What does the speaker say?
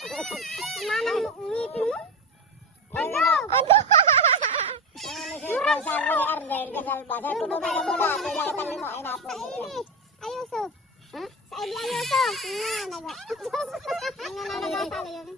Manang ngipin mo? Ano? Ano? Murang sa Arnel, kasal ba? Sa tubo ka mo na, kaya kami mo ay napo. Ayuso. Sa Eli Ayuso. Nga, naga. Nga na nagatalo yun.